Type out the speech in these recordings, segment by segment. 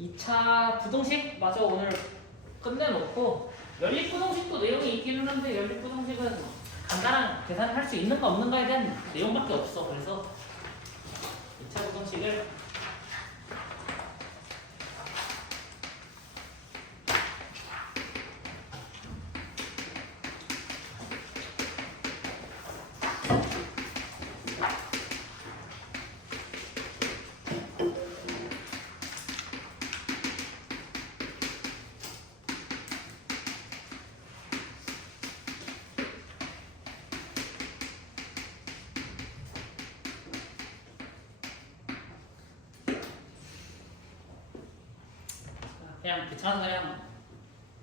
2차 부동식 마저 오늘 끝내놓고 연립부동식도 내용이 있기는 한데 연립부동식은 간단한 계산을 할 수 있는가 없는가에 대한 내용밖에 없어. 그래서 2차 부동식을 그냥 귀찮아서 그냥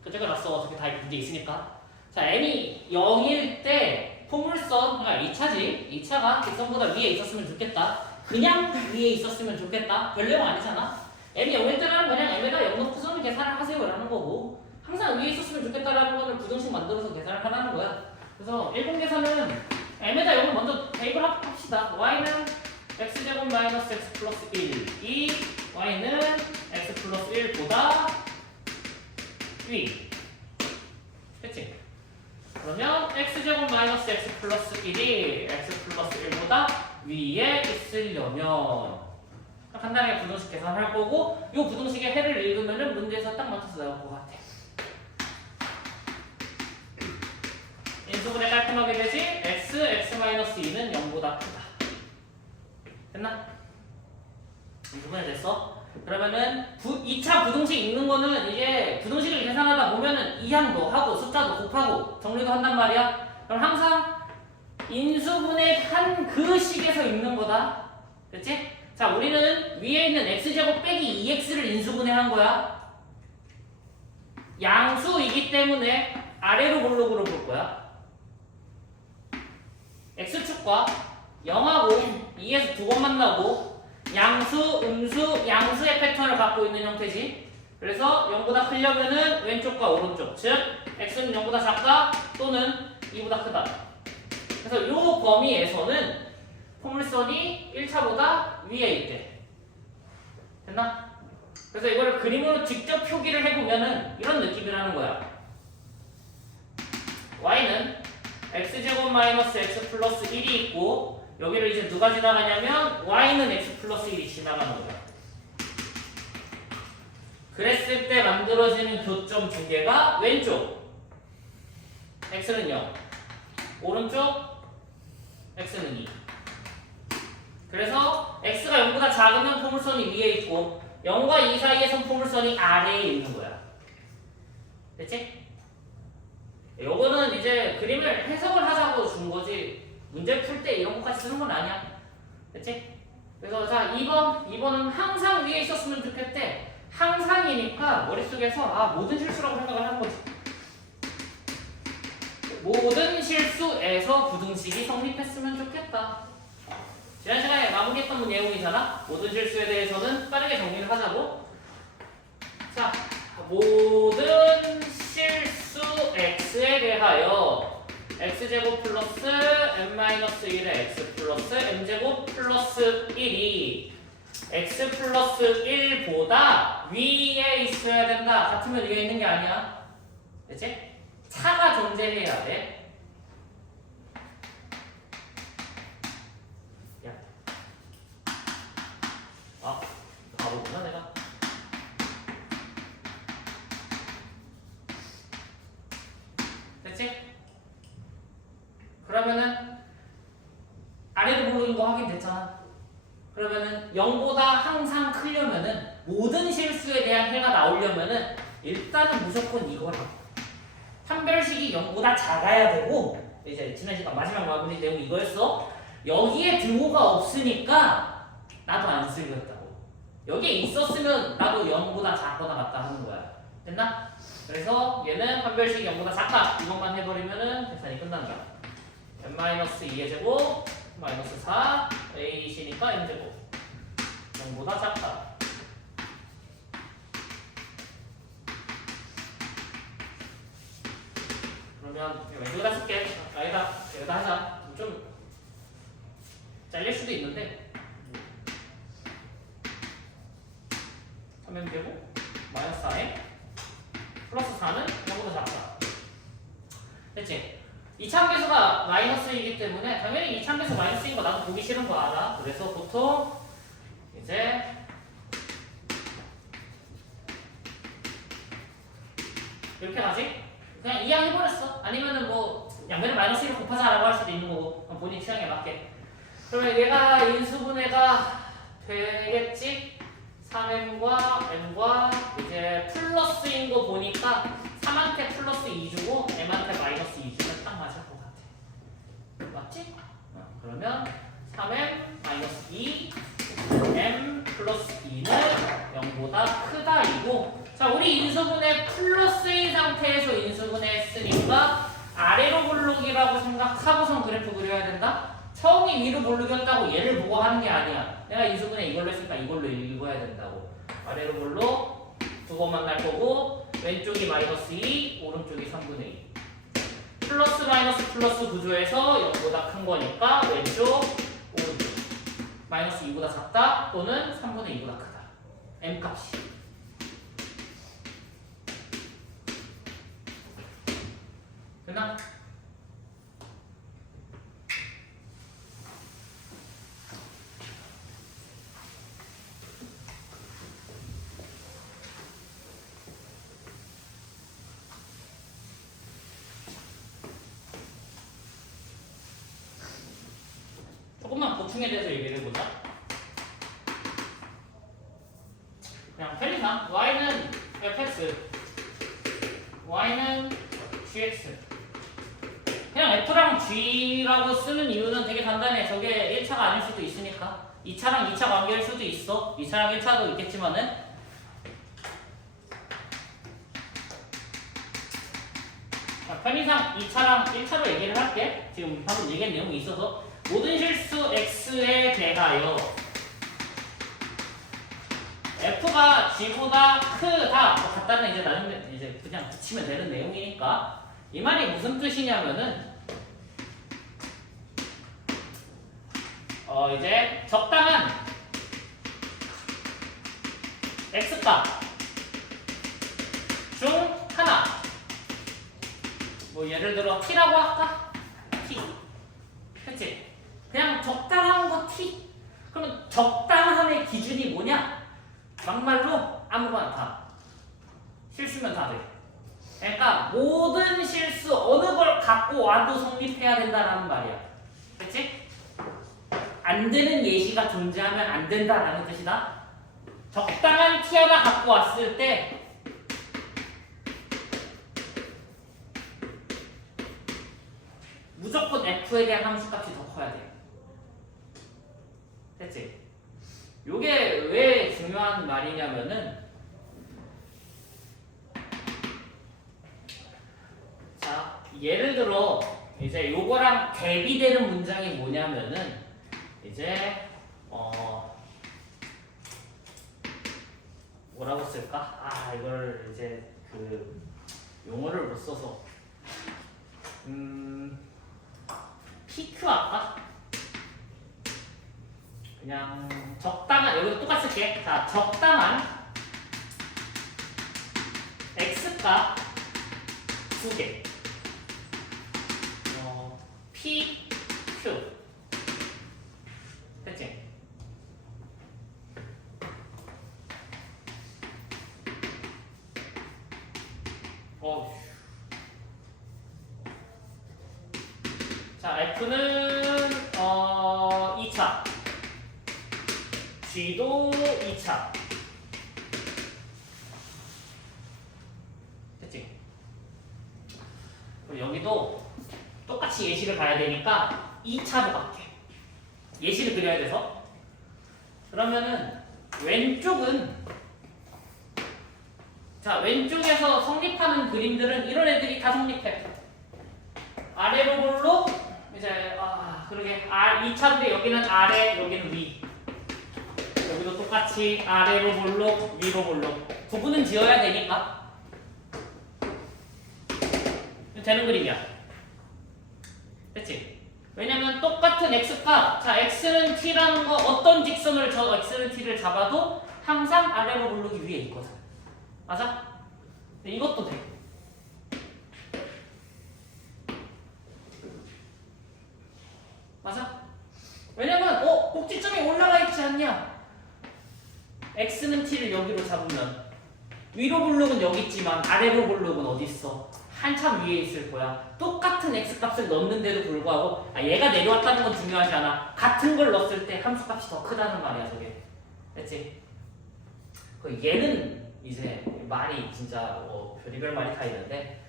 그쪽에 놨어. 어차피 다 문제 있으니까. 자, n이 0일 때 포물선, 그러니까 2차지. 2차가 객선보다 위에 있었으면 좋겠다. 그냥 위에 있었으면 좋겠다. 별 내용 아니잖아. n이 0일 때라는 그냥 m에다 0 넣고서는 계산을 하세요 라는 거고, 항상 위에 있었으면 좋겠다라는 거는 부등식 만들어서 계산을 하라는 거야. 그래서 1번 계산은 m에다 0을 먼저 대입을 합시다. y는 x제곱 마이너스 x 플러스 1, 이 y는 x 플러스 1보다 위. 그치? 그러면 x제곱 마이너스 x 플러스 1이 x 플러스 1보다 위에 있으려면 간단하게 부등식 계산할 거고, 이 부등식의 해를 읽으면 문제에서 딱 맞춰서 나올 것 같아. 인수분해 깔끔하게 되지? x-2는 0보다 크다. 됐나? 인수분해 됐어? 그러면은 2차 부등식 읽는 거는 이제 부등식을 계산하다 보면은 이항도 하고 숫자도 곱하고 정리도 한단 말이야. 그럼 항상 인수분해한 그 식에서 읽는 거다. 됐지? 자, 우리는 위에 있는 x제곱 빼기 2x를 인수분해한 거야. 양수이기 때문에 아래로 볼록으로 볼 거야. x축과 0하고 2에서 두 번 만나고 양수, 음수, 양수의 패턴을 갖고 있는 형태지. 그래서 0보다 크려면은 왼쪽과 오른쪽, 즉 x는 0보다 작다 또는 2보다 크다. 그래서 이 범위에서는 포물선이 1차보다 위에 있대. 됐나? 그래서 이걸 그림으로 직접 표기를 해보면은 이런 느낌이라는 거야. y는 x제곱 마이너스 x 플러스 1이 있고, 여기를 이제 누가 지나가냐면 y는 x 플러스 1이 지나가는 거야. 그랬을 때 만들어지는 교점 두 개가 왼쪽 x는 0, 오른쪽 x는 2. 그래서 x가 0보다 작으면 포물선이 위에 있고 0과 2 사이에선 포물선이 아래에 있는 거야. 됐지? 요거는 이제 그림을 해석을 하자고 준 거지 문제 풀 때 이런 것까지 쓰는 건 아니야. 됐지? 그래서 자 2번은 항상 위에 있었으면 좋겠대. 항상이니까 머릿속에서 모든 실수라고 생각을 하는 거지. 모든 실수에서 부등식이 성립했으면 좋겠다. 지난 시간에 마무리했던 내용이잖아. 모든 실수에 대해서는 빠르게 정리를 하자고. 자, 모든 실수 x에 대하여 x제곱 플러스 n-1의 x 플러스 m제곱 플러스 1이 x 플러스 1보다 위에 있어야 된다. 같으면 위에 있는 게 아니야. 됐지? 차가 존재해야 돼. 바보구나 내가. 됐지? 그러면은 아래로 부르는 거 확인됐잖아. 그러면은 0보다 항상 크려면은 모든 실수에 대한 해가 나오려면은 일단은 무조건 이거라. 판별식이 0보다 작아야 되고, 이제 지난 시간 마지막 마무리 내용 이거였어. 여기에 등호가 없으니까 나도 안 쓰겠다고. 여기에 있었으면 나도 0보다 작거나 같다 하는 거야. 됐나? 그래서 얘는 판별식이 0보다 작다. 이것만 해버리면은 계산이 끝난다. n-2의 제곱 마이너스 4 a시니까 m제곱 0보다 작다. 그러면 왼쪽에다 쓸게. 아니다, 여기다 하자. 좀 잘릴 수도 있는데 하면 m제곱 마이너스 4m 플러스 4는 0보다 작다. 됐지? 이차함계수가 마이너스이기 때문에 당연히 이차함계수 마이너스인 거 나도 보기 싫은 거 알아. 그래서 보통 이제 이렇게 가지? 그냥 이항해버렸어. 아니면은 뭐 양변에 마이너스 1을 곱하자라고 할 수도 있는 거고 본인 취향에 맞게. 그러면 얘가 인수분해가 되겠지? 3m과 m과 이제 플러스인 거 보니까 3한테 플러스 2주고 m한테 마이너스 2주면 딱 맞을 것 같아. 맞지? 그러면 3m 마이너스 2 m 플러스 2는 0보다 크다 이고. 자, 우리 인수분해 플러스인 상태에서 인수분해 했으니까 아래로 볼록이라고 생각하고선 그래프 그려야 된다? 처음이 위로 볼록이었다고 얘를 보고 하는 게 아니야. 내가 인수분해 이걸로 했으니까 이걸로 읽어야 된다고. 아래로 볼록 두 번 만날 거고 왼쪽이 마이너스 2, 오른쪽이 3분의 2. 플러스 마이너스 플러스 구조에서 0보다 큰 거니까 왼쪽, 오른쪽. 마이너스 2보다 작다 또는 3분의 2보다 크다. m 값이. 됐나? 조금만 보충에 대해서 얘기를 해보자. 그냥 편리상 y는 fx, y는 gx. 그냥 f랑 g라고 쓰는 이유는 되게 간단해. 저게 1차가 아닐 수도 있으니까. 2차랑 2차 관계일 수도 있어. 2차랑 1차도 있겠지만은. 편의상 2차랑 1차로 얘기를 할게. 지금 방금 얘기한 내용이 있어서 모든 실수 x에 대하여 f가 g보다 크다. 뭐 갖다는 이제 나중에 이제 그냥 붙이면 되는 내용이니까. 이 말이 무슨 뜻이냐면은 이제 적당한 x값 중 하나. 뭐 예를 들어 t라고 할까? t. 그치? 그냥 적당한 거 t. 그러면 적당함의 기준이 뭐냐? 막말로 아무거나 다. 실수면 다 돼. 그러니까 모든 실수 어느 걸 갖고 와도 성립해야 된다라는 말이야. 그치? 안 되는 예시가 존재하면 안 된다라는 뜻이다. 적당한 t 하나 갖고 왔을 때 무조건 f에 대한 함수값이 더 커야 돼. 됐지? 요게 왜 중요한 말이냐면은 자, 예를 들어 이제 요거랑 대비되는 문장이 뭐냐면은 이제 뭐라고 쓸까? 아, 이걸 이제 그 용어를 못 써서 PQ 할까? 그냥 적당한, 여기도 똑같이 쓸게. 자, 적당한 x값 두 개. PQ. 됐지? 자, F는 2차, G도 2차. 됐지? 그럼 여기도 똑같이 예시를 가야 되니까 2차로 갈게. 예시를 그려야 돼서. 그러면은 왼쪽은 자, 왼쪽에서 성립하는 그림들은 이런 애들이 다 성립해. 아래로 볼록 이제 그러게 2차인데 여기는 아래, 여기는 위. 여기도 똑같이 아래로 볼록, 위로 볼록. 구분은 지어야 되니까. 되는 그림이야. 됐지? 왜냐면 똑같은 x값, 자 x는 t라는 거 어떤 직선을 저 x는 t를 잡아도 항상 아래로 부르기 위에 있거든. 맞아? 근데 이것도 돼. 맞아? 왜냐면 꼭지점이 올라가 있지 않냐? x는 t를 여기로 잡으면 위로 블록은 여기 있지만 아래로 블록은 어디 있어? 한참 위에 있을 거야. 똑같은 x 값을 넣는데도 불구하고 얘가 내려왔다는 건 중요하지 않아. 같은 걸 넣었을 때 함수 값이 더 크다는 말이야 저게. 됐지? 얘는 이제 말이 진짜 별의별 말이 다 있는데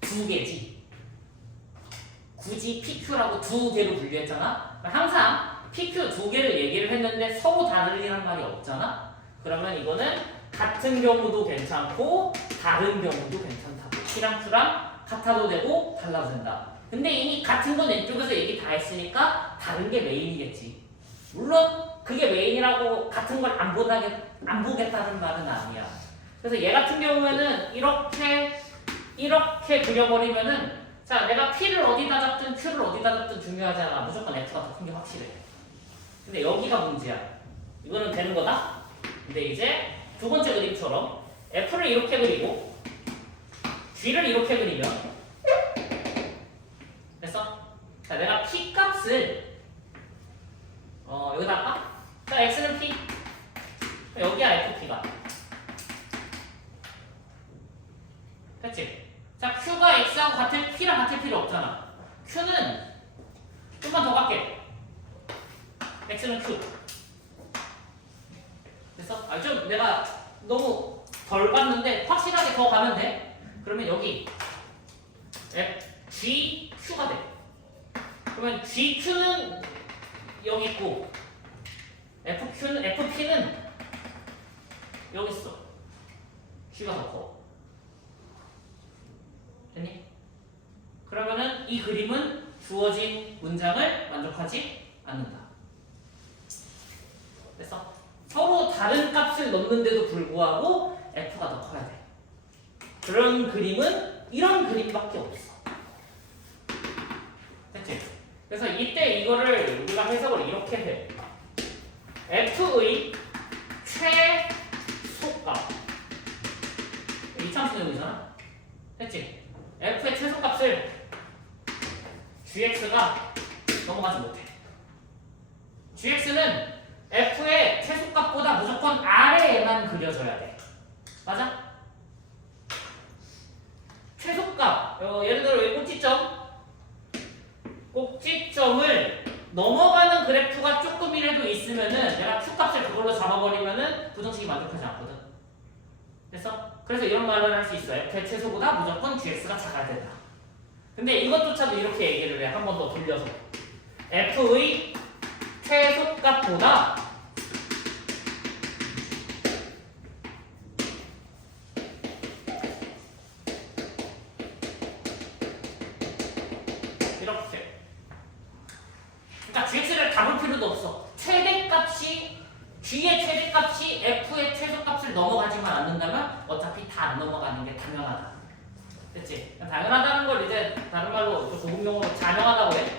두 개지. 굳이 PQ라고 두 개로 분류했잖아. 항상 PQ 두 개를 얘기를 했는데 서로 다르리란 말이 없잖아. 그러면 이거는 같은 경우도 괜찮고 다른 경우도 괜찮다고. P랑 Q랑 같아도 되고 달라도 된다. 근데 이미 같은 건 왼쪽에서 얘기 다 했으니까 다른 게 메인이겠지. 물론 그게 메인이라고 같은 걸 안 보겠다는 말은 아니야. 그래서 얘 같은 경우에는 이렇게 그려버리면은 자 내가 P를 어디다 잡든 Q를 어디다 잡든 중요하지 않아. 무조건 F가 더 큰 게 확실해. 근데 여기가 문제야. 이거는 되는 거다. 근데 이제 두 번째 그림처럼 F를 이렇게 그리고 G를 이렇게 그리면 됐어? 자 내가 P 값을 여기다 할까? 자 X는 P 여기야 FP가 됐지? 자 Q가 X하고 같을 P랑 같을 필요 없잖아. Q는 좀만 더 갈게. X는 Q 됐어? 좀 내가 너무 덜 갔는데 확실하게 더 가면 돼. 그러면 여기 GQ가 돼. 그러면 GQ는 여기 있고 FP는 여기 있어. Q가 더 커. 됐니? 그러면은 이 그림은 주어진 문장을 만족하지 않는다. 됐어? 서로 다른 값을 넣는데도 불구하고 F가 더 커야 돼. 그런 그림은 이런 그림밖에 없어. 됐지? 그래서 이때 이거를 우리가 해석을 이렇게 해. F의 최소값 이차함수 내용이잖아. 됐지? F의 최소값을 GX가 넘어가지 못해. GX는 F의 최소값보다 무조건 아래에만 그려져야 돼. 맞아? 최소값 예를 들어 이 꼭지점을 넘어가는 그래프가 조금이라도 있으면은 내가 Q값을 그걸로 잡아버리면은 부정식이 만족하지 않거든. 됐어? 그래서 이런 말을 할 수 있어. F의 최소보다 무조건 GX가 작아야 된다. 근데 이것조차도 이렇게 얘기를 해. 한 번 더 돌려서 F의 최소값보다 이렇게. 그러니까 GX를 잡을 필요도 없어. 최대값이 G의 최대값이 F의 최소값을 넘어가지만 않는다면 어차피 다 안 넘어가는 게 당연하다. 됐지? 당연하다는 걸 이제 다른 말로 조금 용어로 자명하다고 해.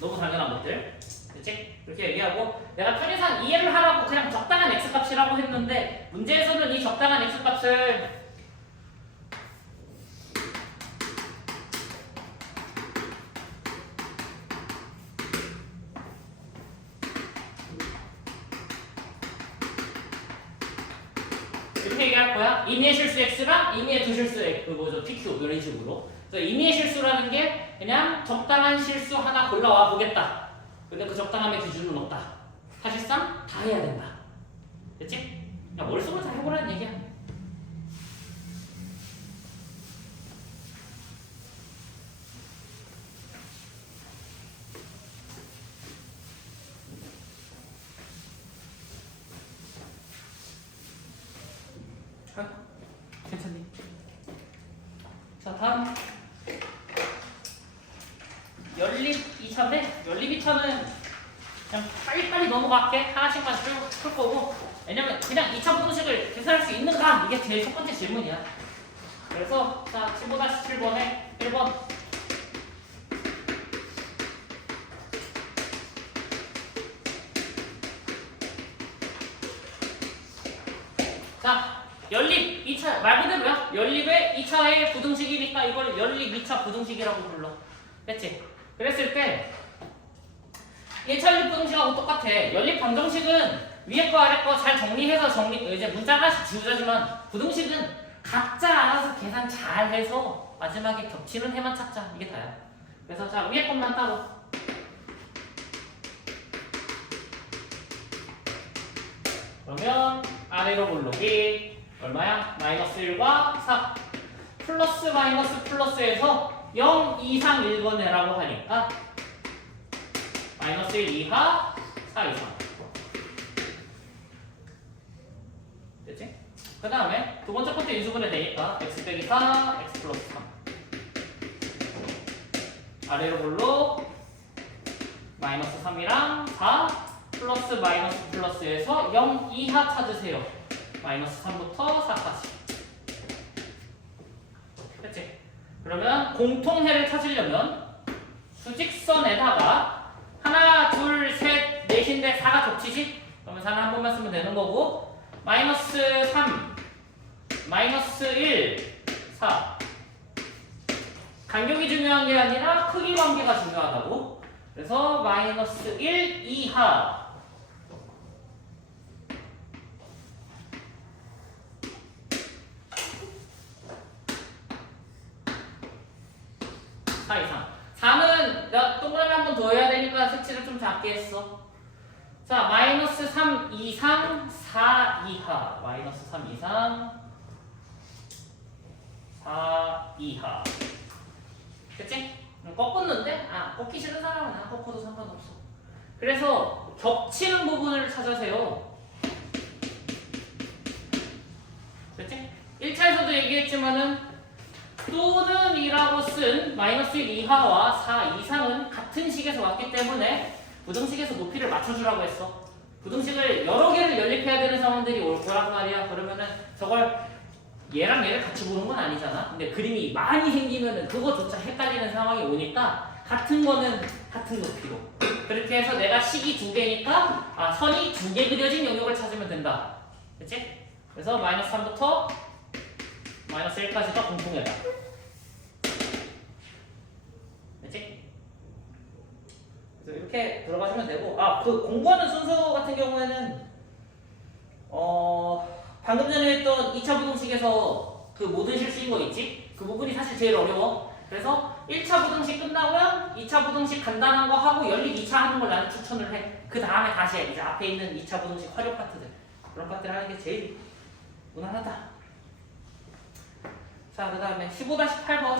너무 당연한 것들. 됐지? 이렇게 얘기하고 내가 편의상 이해를 하라고 그냥 적당한 x값이라고 했는데 문제에서는 이 적당한 x값을 이렇게 얘기할 거야. 임의의 실수 x랑 임의의 두실수 PQ 이런 식으로. 그래서 임의의 실수라는 게 그냥 적당한 실수 하나 골라와 보겠다. 근데 그 적당함의 기준은 없다. 사실상 다 해야 된다. 됐지? 야, 머릿속으로 다 해보라는 얘기야. 괜찮니? 자, 다음 연립 2차인데 연립 2차는 그냥 빨리빨리 넘어갈게. 하나씩만 쭉 풀 거고. 왜냐면 그냥 2차 분식을 계산할 수 있는가? 이게 제일 첫 번째 질문이야. 그래서 자 15-7번에 1번 자, 연립 2차 말 그대로야. 연립의 2차의 부등식이니까 이걸 연립 2차 부등식이라고 불러. 됐지? 그랬을 때 1차 연립 부등식하고 똑같아. 연립 방정식은 위에 거 아래 거 잘 정리해서 이제 문자 하나씩 지우자지만 부등식은 각자 알아서 계산 잘 해서 마지막에 겹치는 해만 찾자. 이게 다야. 그래서 자, 위에 것만 따로. 그러면 아래로 볼록이 얼마야? 마이너스 1과 4 플러스 마이너스 플러스에서 0 이상 1번 내라고 하니까 마이너스 1 이하 4 이상. 됐지? 그 다음에 두 번째 것도 인수분해 되니까 x 빼기 4 x 플러스 3 아래로 볼록 마이너스 3이랑 4 플러스 마이너스 플러스에서 0 이하 찾으세요. 마이너스 3부터 4까지. 됐지? 그러면 공통해를 찾으려면 수직선에다가 하나, 둘, 셋, 넷인데 4가 겹치지? 그러면 4는 한 번만 쓰면 되는 거고 마이너스 3, 마이너스 1, 4 간격이 중요한 게 아니라 크기 관계가 중요하다고. 그래서 마이너스 1 이하 4 이상. 4는 내가 동그라미 한 번 더 해야 되니까 색칠을 좀 작게 했어. 자, 마이너스 3 이상 4 이하. 마이너스 3 이상 4 이하. 됐지? 꺾었는데? 아, 꺾기 싫은 사람은 안 꺾어도 상관없어. 그래서 겹치는 부분을 찾으세요. 됐지? 1차에서도 얘기했지만은 또는 이라고 쓴 마이너스 1 이하와 4 이상은 같은 식에서 왔기 때문에 부등식에서 높이를 맞춰주라고 했어. 부등식을 여러 개를 연립해야 되는 상황들이 올 거란 말이야. 그러면은 저걸 얘랑 얘를 같이 보는 건 아니잖아. 근데 그림이 많이 생기면은 그거조차 헷갈리는 상황이 오니까 같은 거는 같은 높이로. 그렇게 해서 내가 식이 두 개니까 선이 두 개 그려진 영역을 찾으면 된다. 됐지? 그래서 마이너스 3부터 마이너스 1까지가 공통해다. 됐지? 그래서 이렇게 들어가시면 되고 그 공부하는 순서 같은 경우에는 방금 전에 했던 2차 부등식에서 그 모든 실수인 거 있지? 그 부분이 사실 제일 어려워. 그래서 1차 부등식 끝나면 2차 부등식 간단한 거 하고 연립 2차 하는 걸 나는 추천을 해. 그 다음에 다시 해. 이제 앞에 있는 2차 부등식 활용 파트들. 그런 파트를 하는 게 제일 무난하다. 자, 그 다음에 15-8번.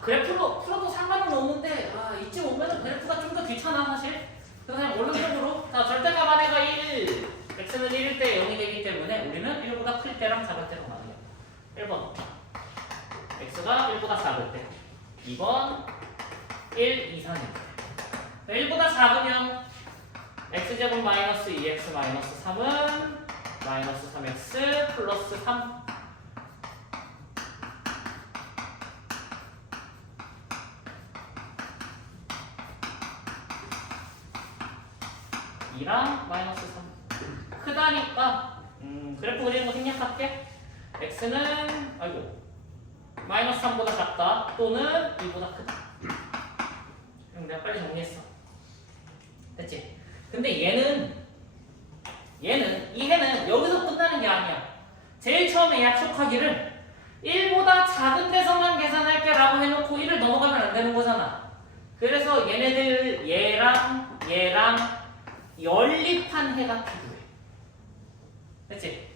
그래프로 풀어도 상관은 없는데 이쯤 오면은 그래프가 좀 더 귀찮아 사실. 그냥 원론적으로 절대값 안에가 1, x는 1일 때 0이 되기 때문에 우리는 1보다 클 때랑 작을 때로 나눠요. 1번 x가 1보다 작을 때, 2번 1 이상일 때. 1보다 작으면 x제곱 마이너스 2x 마이너스 3은 마이너스 3x 플러스 3 2랑 마이너스 3 크다니까 그래프 그리는 거 생략할게. x는 마이너스 3보다 작다 또는 2보다 크다. 내가 빨리 정리했어. 됐지? 근데 이 해는 여기서 끝나는 게 아니야. 제일 처음에 약속하기를 1보다 작은 데서만 계산할게 라고 해놓고 1을 넘어가면 안 되는 거잖아. 그래서 얘네들 얘랑 연립한 해가 필요해. 됐지?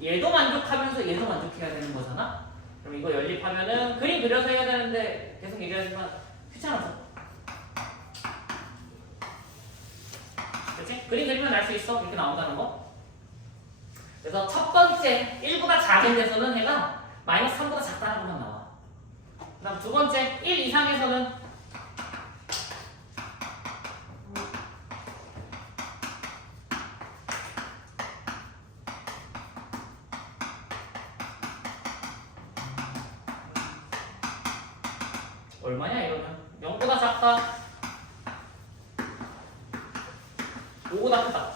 얘도 만족하면서 얘도 만족해야 되는 거잖아? 그럼 이거 연립하면은 그림 그려서 해야 되는데 계속 얘기하지만 귀찮아서. 됐지? 그림 그리면 알 수 있어. 이렇게 나온다는 거. 그래서 첫 번째 1보다 작은 데서는 해가 마이너스 3보다 작다라고만 나와. 그 다음 두 번째 1 이상에서는 얼마냐 이거는 0보다 작다 5보다 크다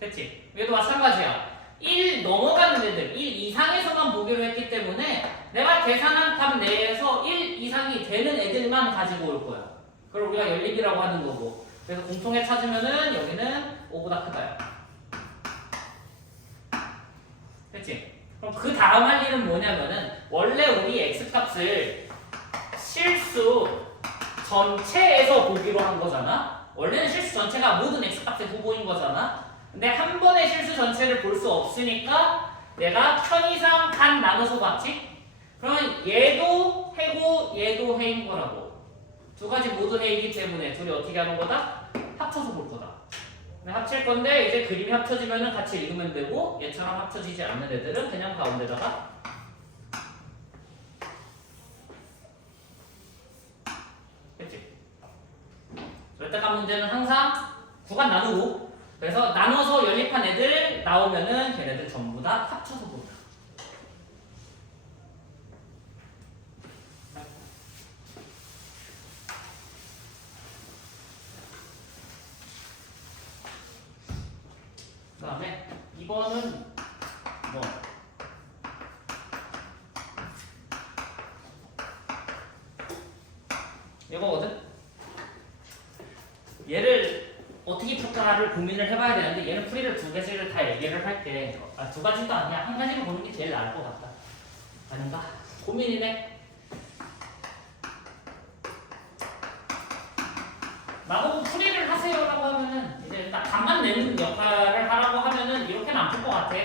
됐지? 얘도 마찬가지야 1 넘어가는 애들 1 이상에서만 보기로 했기 때문에 내가 계산한 값 내에서 1 이상이 되는 애들만 가지고 올 거야 그걸 우리가 연립이라고 하는 거고 그래서 공통에 찾으면은 여기는 5보다 크다요 됐지? 그럼 그 다음 할 일은 뭐냐면은 원래 우리 x값을 실수 전체에서 보기로 한 거잖아. 원래는 실수 전체가 모든 x값의 부호인 거잖아. 근데 한 번에 실수 전체를 볼 수 없으니까 내가 편의상 간 나눠서 봤지? 그러면 얘도 해고 얘도 해인 거라고. 두 가지 모두 해이기 때문에 둘이 어떻게 하는 거다? 합쳐서 볼 거다. 합칠 건데 이제 그림이 합쳐지면 같이 읽으면 되고 얘처럼 합쳐지지 않는 애들은 그냥 가운데다가 그치? 절대값 문제는 항상 구간 나누고 그래서 나눠서 연립한 애들 나오면은 걔네들 전부 다 합쳐서 본다. 그 다음에 2번은 뭐 이거거든? 얘를 어떻게 풀까를 고민을 해봐야 되는데 얘는 풀이를 두 가지를 다 얘기를 할게 두 가지도 아니야 한 가지를 보는 게 제일 나을 것 같다 아닌가? 고민이네 나보고 풀이를 하세요라고 하면은 이제 딱 답만 내는 역할을 하라고 하면은 이렇게는 안 풀 것 같아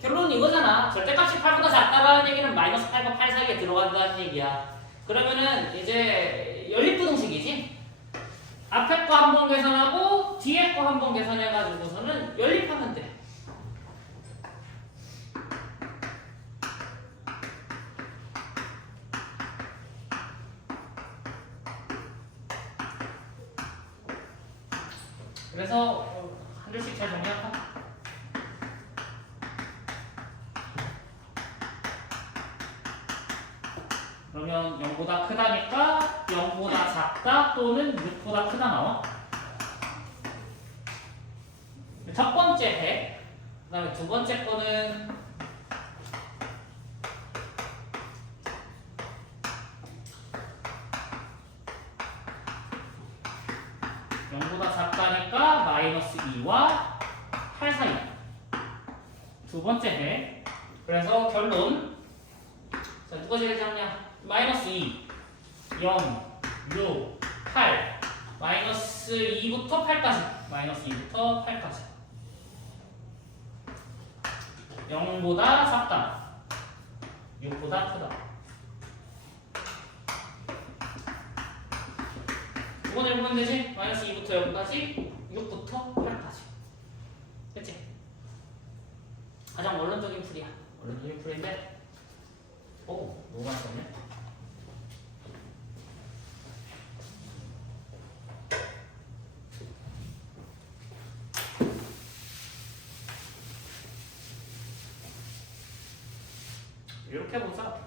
결론은 이거잖아. 절대값이 8보다 작다라는 얘기는 마이너스 8과 8 사이에 들어간다는 얘기야. 그러면은 이제 연립부등식이지? 앞에 거 한 번 계산하고 뒤에 거 한 번 계산해가지고서는 연립하면 돼. 그래서 한 줄씩 잘 정리할까? 그러면 0보다 크다니까 0보다 작다 또는 6보다 크다 나와. 첫 번째 해. 그 다음에 두 번째 거는 (0보다) 작다니까 마이너스 2와 8 사이. 두 번째 해. 그래서 결론. 자, 누가 제일 작냐? 마이너스 2, 0, 6, 8. 마이너스 2부터 8까지. 마이너스 2부터 8까지. 0보다 작다. 6보다 크다. 이번 읽으면 되지? 마이너스 2부터 0까지, 6부터 8까지. 됐지? 가장 원론적인 풀이야. 원론적인 풀인데, 오, 너무 많이 썼네. 이렇게 보자.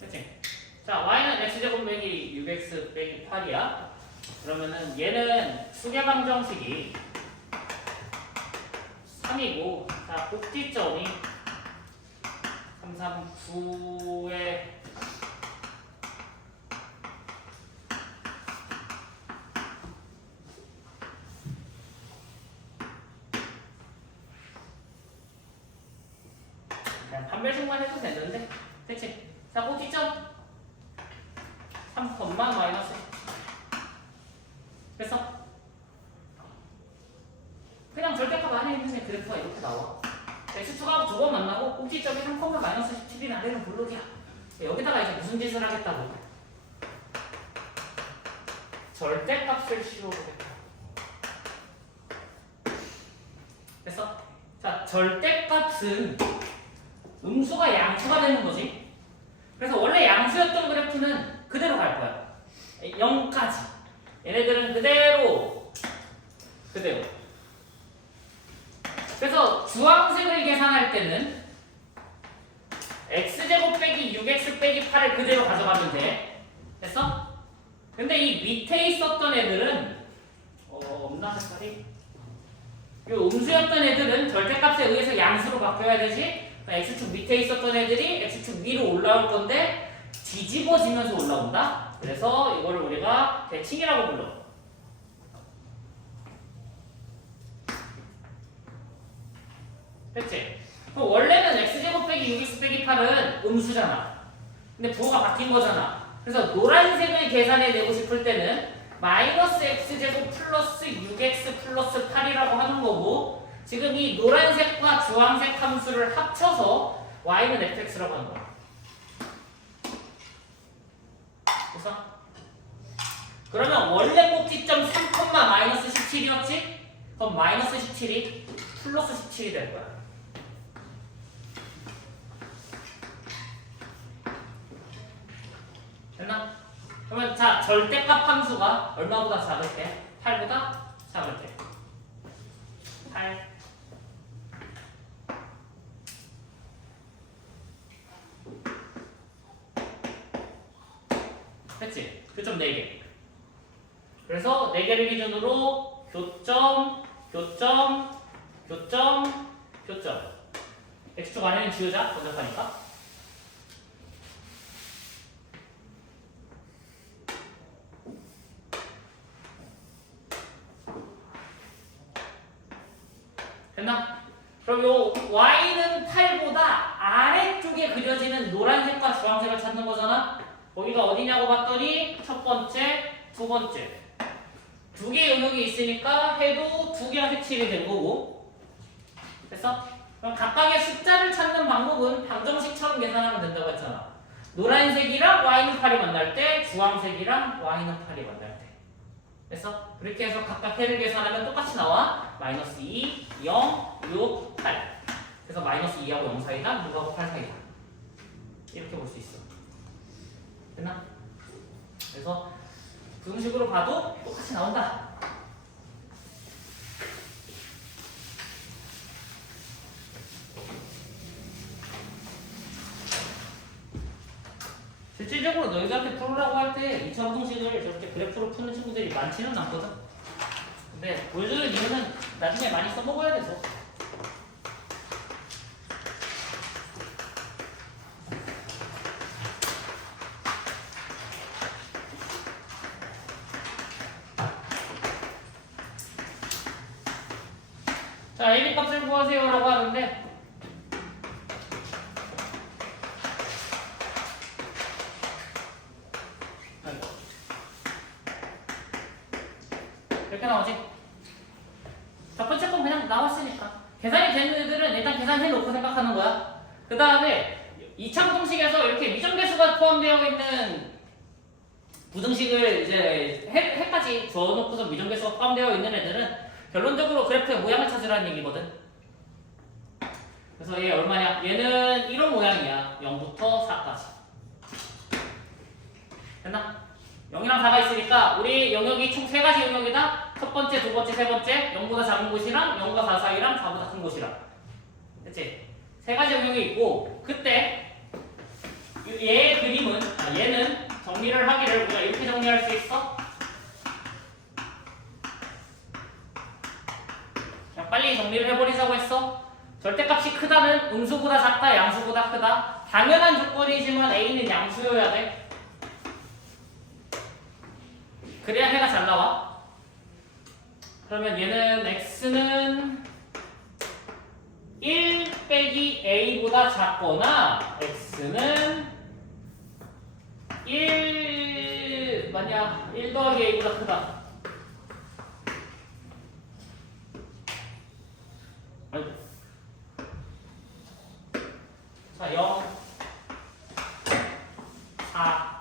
됐지? 자, y는 x제곱 빼기 6x 빼기 8이야. 그러면은 얘는 수계방정식이 3이고, 자, 꼭지점이 3, 3, 9에 그냥 판별식만 해도 되는데, 됐지? 자, 꼭지점 3, 마이너스. 그래서 그냥 절대값 안에 있는 게 그래프가 이렇게 나와. x축하고 두 번 만나고 꼭지점이 3, 마이너스 17이 나되는 블록이야. 여기다가 이제 무슨 짓을 하겠다고. 절대값을 씌워보겠다. 됐어? 자, 절대값은 음수가 양수가 되는 거지. 그래서 원래 양수였던 그래프는 그대로 갈 거야. 0까지. 얘네들은 그대로. 그래서 주황색을 계산할 때는 x제곱 빼기 6x 빼기 8을 그대로 가져가면 돼. 됐어? 근데 이 밑에 있었던 애들은 없나 색깔이? 이 음수였던 애들은 절대값에 의해서 양수로 바뀌어야 되지. x축 밑에 있었던 애들이 x축 위로 올라올 건데 뒤집어지면서 올라온다. 그래서 이거를 우리가 대칭이라고 불러. 됐지? 그럼 원래는 x제곱 빼기 6x 빼기 8은 음수잖아. 근데 부호가 바뀐 거잖아. 그래서 노란색을 계산해내고 싶을 때는 마이너스 x제곱 플러스 6x 플러스 8이라고 하는 거고, 지금 이 노란색과 주황색 함수를 합쳐서 y는 fx라고 하는 거야. 그래서 그러면 원래 꼭지점 3, 마이너스 17이었지? 그럼 마이너스 17이 플러스 17이 될 거야. 됐나? 그러면 자, 절대값 함수가 얼마보다 작을 때? 8보다 작을 때. 8. 됐지? 교점 4개. 그래서 4개를 기준으로 교점, x축 안에는 지우자. 번역하니까. 됐나? 그럼 요 y는 8보다 아래쪽에 그려지는 노란색과 주황색을 찾는 거잖아? 거기가 어디냐고 봤더니 첫 번째, 두 번째. 두 개의 영역이 있으니까 해도 두 개가 색칠이 된 거고. 됐어? 그럼 각각의 숫자를 찾는 방법은 방정식처럼 계산하면 된다고 했잖아. 노란색이랑 y는 8이 만날 때, 주황색이랑 y는 8이 만날 때. 됐어? 그렇게 해서 각각 해를 계산하면 똑같이 나와. 마이너스 2, 0, 6, 8. 그래서 마이너스 2하고 0 사이다, 6하고 8 사이다. 이렇게 볼 수 있어. 됐나? 그래서 부등식으로 봐도 똑같이 나온다. 실질적으로 너희들한테 풀으라고 할 때 2차 부등식을 저렇게 그래프로 푸는 친구들이 많지는 않거든. 근데 보여주는 이유는 나중에 많이 써먹어야 돼서. 자, AB 값을 구하세요 라고 하는데, 이렇게 나오지? 첫 번째 건 그냥 나왔으니까. 계산이 되는 애들은 일단 계산해놓고 생각하는 거야. 그 다음에 2차 부등식에서 이렇게 미정계수가 포함되어 있는 부등식을 이제 해까지 줘놓고서 미정계수가 포함되어 있는 애들은 결론적으로 그래프의 모양을 찾으라는 얘기거든. 그래서 얘 얼마냐? 얘는 이런 모양이야. 0부터 4까지. 됐나? 0이랑 4가 있으니까 우리 영역이 총 3가지 영역이다. 첫 번째, 두 번째, 세 번째. 0보다 작은 곳이랑 0과 4 사이랑 4보다 큰 곳이랑. 됐지? 3가지 영역이 있고, 그때 얘의 그림은, 얘는 정리를 하기를 우리가 이렇게 정리할 수 있어. 그냥 빨리 정리를 해버리자고 했어. 절대값이 크다는 음수보다 작다, 양수보다 크다. 당연한 조건이지만 A는 양수여야 돼. 그래야 해가 잘 나와. 그러면 얘는 x는 1 빼기 a보다 작거나 x는 1 맞냐? 1 더하기 a보다 크다. 아이고. 자, 0, 4,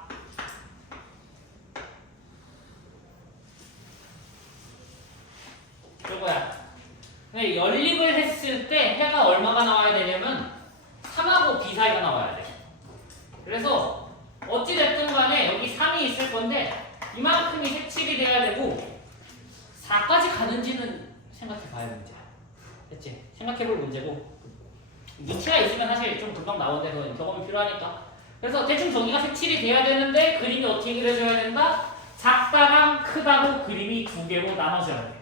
근데 연립을 했을 때 해가 얼마가 나와야 되냐면 3하고 B 사이가 나와야 돼. 그래서 어찌됐든 간에 여기 3이 있을 건데 이만큼이 색칠이 돼야 되고 4까지 가는지는 생각해봐야 문제야. 됐지? 생각해볼 문제고 위치가 있으면 사실 좀 금방 나오는데 그건 경험이 필요하니까. 그래서 대충 저기가 색칠이 돼야 되는데 그림이 어떻게 그려져야 된다? 작다랑 크다고 그림이 두 개로 나눠져야 돼.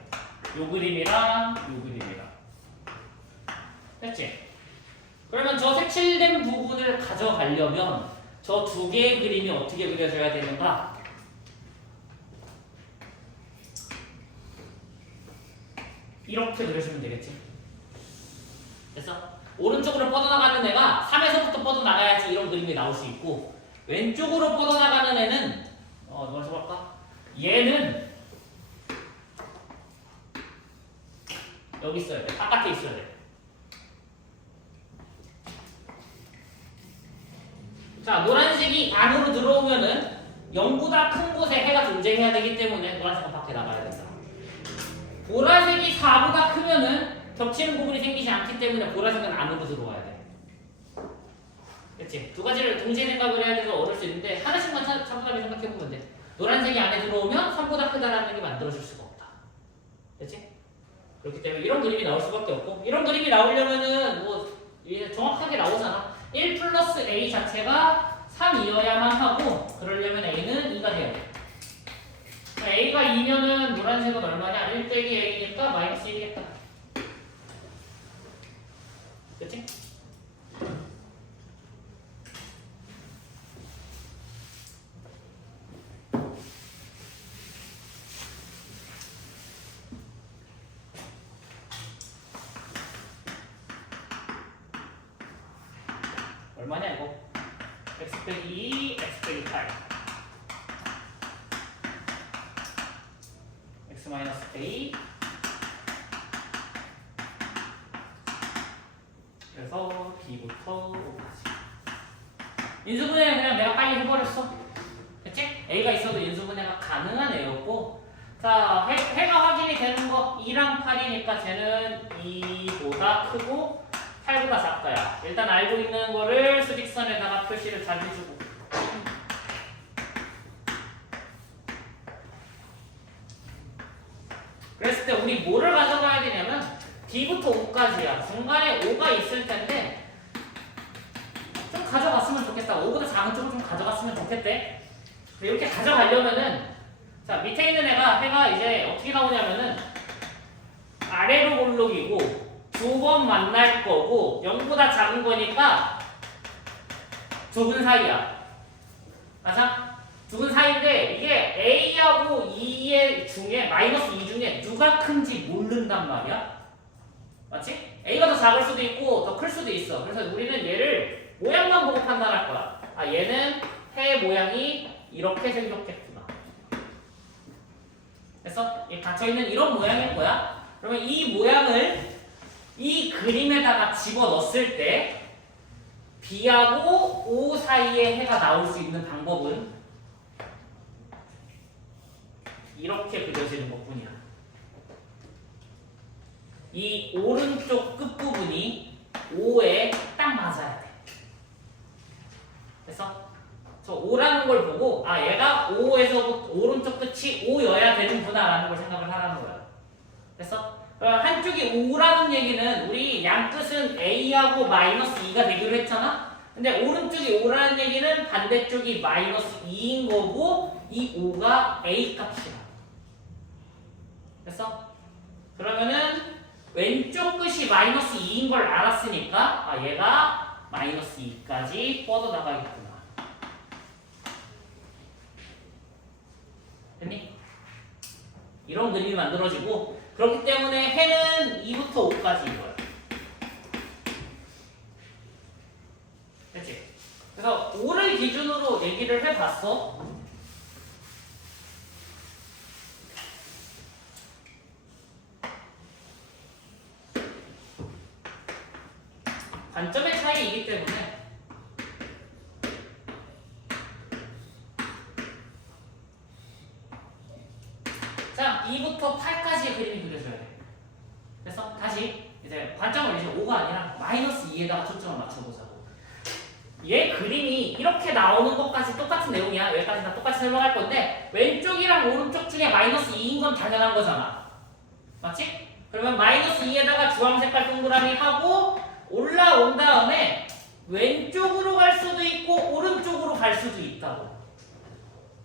요 그림이랑 요 그림이랑. 됐지? 그러면 저 색칠된 부분을 가져가려면 저 두 개의 그림이 어떻게 그려져야 되는가? 이렇게 그려주면 되겠지? 됐어? 오른쪽으로 뻗어나가는 애가 3에서부터 뻗어나가야지 이런 그림이 나올 수 있고 왼쪽으로 뻗어나가는 애는 누가 써볼까? 얘는 여기 있어야 돼. 바깥에 있어야 돼. 자, 노란색이 안으로 들어오면은 0보다 큰 곳에 해가 존재해야 되기 때문에 노란색은 밖에 나가야 된다. 보라색이 4보다 크면은 겹치는 부분이 생기지 않기 때문에 보라색은 안으로 들어와야 돼. 그치? 두 가지를 동시에 생각을 해야 돼서 어려울 수 있는데 하나씩만 차분하게 생각해보면 돼. 노란색이 안에 들어오면 3보다 크다라는 게 만들어질 수가 없다. 됐지? 그렇기 때문에 이런 그림이 나올 수밖에 없고 이런 그림이 나오려면은 뭐 정확하게 나오잖아. 1 플러스 A 자체가 3이어야만 하고 그러려면 A는 2가 돼야 돼. A가 2면은 노란색은 얼마냐? 1 빼기 A니까 마이너스 1이겠다. 그치? 얼마냐 이거? x 빼기 2, x 빼기 8 x 마이너스 a 그래서 b부터 5까지 인수분해 그냥 내가 빨리 해버렸어. 그치? a가 있어도 인수분해가 가능한 애였고 자 해가 확인이 되는 거 2랑 8이니까 쟤는 2보다 크고 8보다 작다야. 일단 알고 있는 거를 수직선에다가 표시를 잘 해주고 그랬을 때 우리 뭐를 가져가야 되냐면 B부터 5까지야. 중간에 5가 있을 텐데 좀 가져갔으면 좋겠다. 5보다 작은 쪽을 좀 가져갔으면 좋겠대. 이렇게 가져가려면은 자 밑에 있는 해가 이제 어떻게 나오냐면은 아래로 볼록이고 두 번 만날 거고 0보다 작은 거니까 두근 사이야. 맞아? 두근 사이인데 이게 A하고 2의 중에 마이너스 2 중에 누가 큰지 모른단 말이야. 맞지? A가 더 작을 수도 있고 더 클 수도 있어. 그래서 우리는 얘를 모양만 보고 판단할 거야. 아 얘는 해 모양이 이렇게 생겼겠구나. 그래서 닫혀있는 이런 모양일 거야. 그러면 이 모양을 이 그림에다가 집어넣었을 때 B하고 O 사이에 해가 나올 수 있는 방법은 이렇게 그려지는 것뿐이야. 이 오른쪽 끝부분이 O에 딱 맞아야 돼. 그래서 저 O라는 걸 보고 아 얘가 O에서부터 오른쪽 끝이 O여야 되는구나 라는 걸 생각을 하라는 거야. 그래서 한쪽이 5라는 얘기는 우리 양 끝은 A하고 마이너스 2가 되기로 했잖아? 근데 오른쪽이 5라는 얘기는 반대쪽이 마이너스 2인 거고 이 5가 A 값이야. 됐어? 그러면은 왼쪽 끝이 마이너스 2인 걸 알았으니까 아 얘가 마이너스 2까지 뻗어나가겠구나. 됐니? 이런 그림이 만들어지고 그렇기 때문에 해는 2부터 5까지 이거야. 됐지? 그래서 5를 기준으로 얘기를 해봤어. 관점의 차이이기 때문에 자, 2부터 8까지의 그림이 그려져야 돼. 그래서 다시 다시 이제 관점을 이제 5가 아니라 마이너스 2에다가 초점을 맞춰보자고. 얘 그림이 이렇게 나오는 것까지 똑같은 내용이야. 여기까지 다 똑같이 설명할 건데 왼쪽이랑 오른쪽 중에 마이너스 2인 건 당연한 거잖아. 맞지? 그러면 마이너스 2에다가 주황 색깔 동그라미 하고 올라온 다음에 왼쪽으로 갈 수도 있고 오른쪽으로 갈 수도 있다고.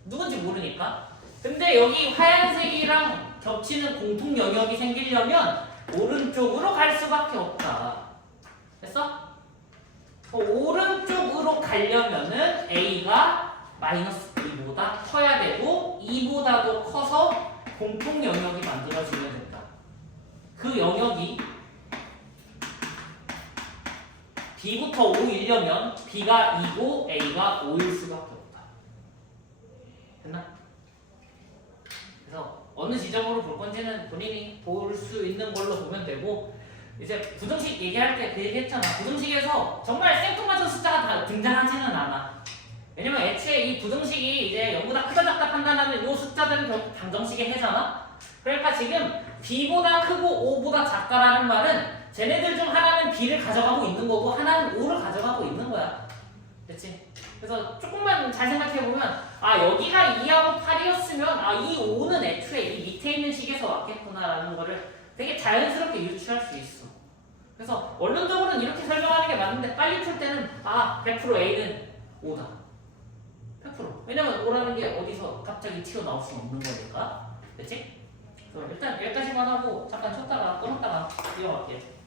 누군지 모르니까. 근데 여기 하얀색이랑 겹치는 공통 영역이 생기려면 오른쪽으로 갈 수밖에 없다. 됐어? 오른쪽으로 가려면은 A가 마이너스 2보다 커야 되고 2보다도 커서 공통 영역이 만들어지면 된다. 그 영역이 B부터 5이려면 B가 2고 A가 5일 수밖에 없다. 됐나? 그래서 어느 지점으로 볼 건지는 본인이 볼 수 있는 걸로 보면 되고 이제 부등식 얘기할 때 그 얘기 했잖아. 부등식에서 정말 생뚱맞은 숫자가 다 등장하지는 않아. 왜냐면 애초에 이 부등식이 이제 0보다 크다 작다 판단하는 이 숫자들은 결국 방정식의 해잖아. 그러니까 지금 B보다 크고 5보다 작다라는 말은 쟤네들 중 하나는 B를 가져가고 있는 거고 하나는 5를 가져가고 있는 거야. 그치? 그래서 조금만 잘 생각해보면 아 여기가 2하고 8이었으면 아 이 5는 애초에 이 밑에 있는 식에서 왔겠구나라는 거를 되게 자연스럽게 유추할 수 있어. 그래서 원론적으로는 이렇게 설명하는 게 맞는데 빨리 풀 때는 아 100% A는 5다. 100%. 왜냐면 5라는 게 어디서 갑자기 튀어나올 수는 없는 거니까. 됐지? 그래서 일단 여기까지만 하고 잠깐 쉬었다가 끊었다가 이어갈게요.